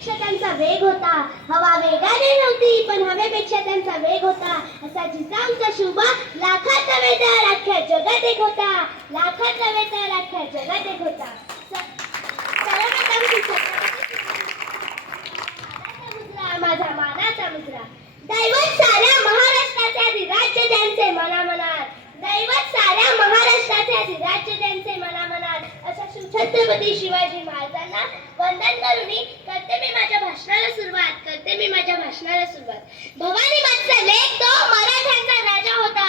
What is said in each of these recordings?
पेक्षा त्यांचा वेग होता. हवा वेगाने नव्हती पण हवेपेक्षा त्यांचा वेग होता. असा जिजाऊंचा शुभा लाखात नव्हे तर अख्ख्या जगात एक होता. लाखात नव्हे तर अख्ख्या जगात एक होता. छत्रपती माझा मानाचा दैवत साऱ्या महाराष्ट्राचे अधिराज्य त्यांचे दैवत साऱ्या महाराष्ट्राचे अधिराज्य त्यांचे मनामनात. अशा शिवछत्रपती शिवाजी महाराजांना वंदन करून करते मी माझ्या भाषणाला सुरुवात करते मी माझ्या भाषणाला सुरुवात. भवानी मातीचा लेख तो मराठ्यांचा राजा होता.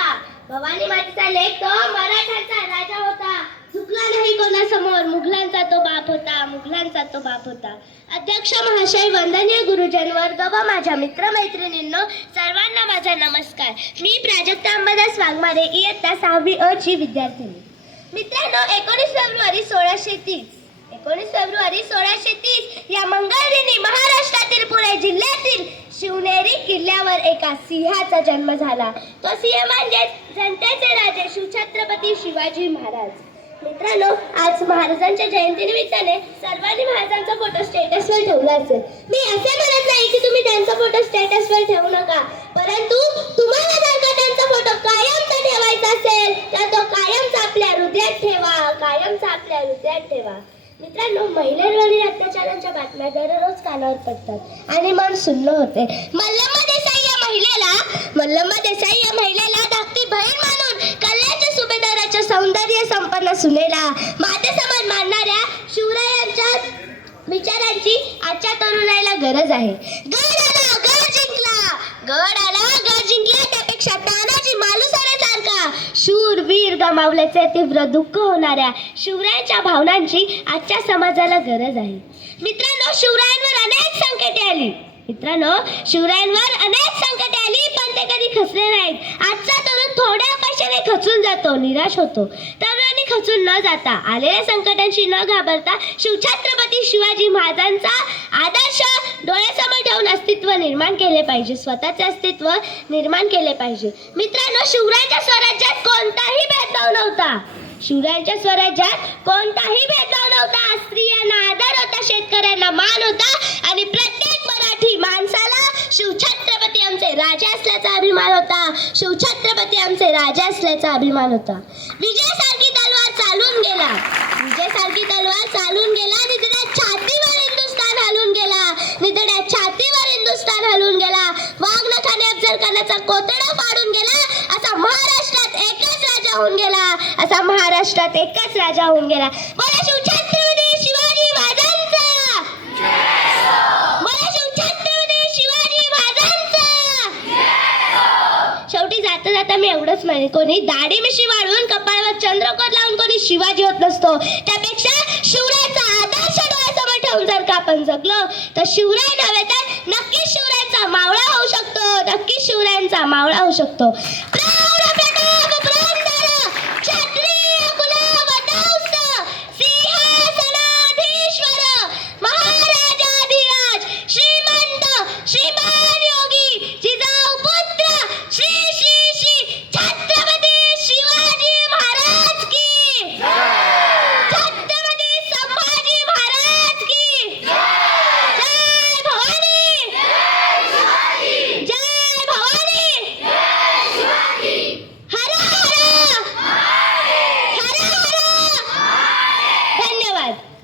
भवानी मातीचा लेख तो मराठ्यांचा राजा होता. झुकला नाही कोणासमोर मुघलांचा तो बाप होता मुघलांचा तो बाप होता. अध्यक्ष महाशय वंदनीय गुरुजनवर व माझ्या मित्रमैत्रिणींनो सर्वांना माझा नमस्कार. मी प्राजक्ता अंबादास वाघमारे इयत्ता सहावी अ ची विद्यार्थिनी. मित्रांनो एकोणीस फेब्रुवारी सोळाशे तीस. एकोणीस फेब्रुवारी सोळाशे तीस. किल्ल्यावर एका सिंहाचा जन्म झाला. तो सिंह म्हणजेच जनतेचे राजे शिवछत्रपती शिवाजी महाराज. मित्रांनो आज महाराजांच्या जयंतीनिमित्ताने सर्वांनी महाराजांचा फोटो स्टेटसवर ठेवला असेल. मी असे म्हणत नाही की तुम्ही त्यांचा फोटो स्टेटसवर ठेवू नका. परंतु तुम्हाला जर का त्यांचा फोटो कायमचा ठेवायचा असेल तर तो कायमचा आपल्या हृदयात ठेवा. कायमचा आपल्या हृदयात ठेवा. मित्रांनो महिलांवरील अत्याचारांच्या बातम्या दररोज कानावर पडतात आणि मन सुन्न होते. मला मल्लम्मा देसाई या महिलेला धाकटी बहीण मानून कल्याणच्या सुभेदाराच्या सौंदर्य संपन्न सुनेला माते समान मानणाऱ्या शिवरायांच्या विचारांची आजच्या तरुणाईला गरज आहे. गड आला गड जिंकला. गड आला गड जिंकला. त्यापेक्षा तानाजी मालुसारे सारखा शूर वीर गमावल्याचे तीव्र दुःख होणाऱ्या शिवरायांच्या भावनांची आजच्या समाजाला गरज आहे. मित्रांनो शिवरायांवर अनेक संकटे आली. मित्रांनो शिवरायांवर अनेक संकटे आली. पण ते कधी खचले नाहीत. आजचा तरुण थोड्या पैशाने खचून जातो निराश होतो. तरुणांनी खचून न जाता आलेल्या संकटांशी न घाबरता शिवछत्रपती शिवाजी महाराजांचा आदर्श डोळ्यासमोर ठेवून अस्तित्व निर्माण केले पाहिजे. स्वतःचे अस्तित्व निर्माण केले पाहिजे. मित्रांनो शिवरायांच्या स्वराज्यात कोणताही भेदभाव नव्हता. शिवरायांच्या स्वराज्यात कोणताही भेदभाव नव्हता. स्त्रियांना आदर होता शेतकऱ्यांना मान होता आणि प्रत्येक मराठी माणसाला शिवछत्र राजा असल्याचा अभिमान होता. शिवछत्रपती आमचे राजा असल्याचा अभिमान होता. विजयासारखी तलवार चालून गेला. विजयासारखी तलवार चालून गेला. निधड्या छातीवर हिंदुस्थान हलून गेला. निधड्या छातीवर हिंदुस्थान हलून गेला. वाघ नखाने अफजल खानाचा कोतडा पाडून गेला. असा महाराष्ट्रात एकच राजा होऊन गेला. असा महाराष्ट्रात एकच राजा होऊन गेला. शेवटी जाता जाता मी एवढंच म्हणे कोणी दाढी मिशी वाढवून कपाळावर चंद्रकोर लावून कोणी शिवाजी होत नसतो. त्यापेक्षा शिवरायाचा आदर्श डोळ्यासमोर ठेवून जर का आपण जगलो तर शिवराय नव्हे तर नक्कीच शिवरायांचा मावळा होऊ शकतो. नक्कीच शिवरायांचा मावळा होऊ शकतो.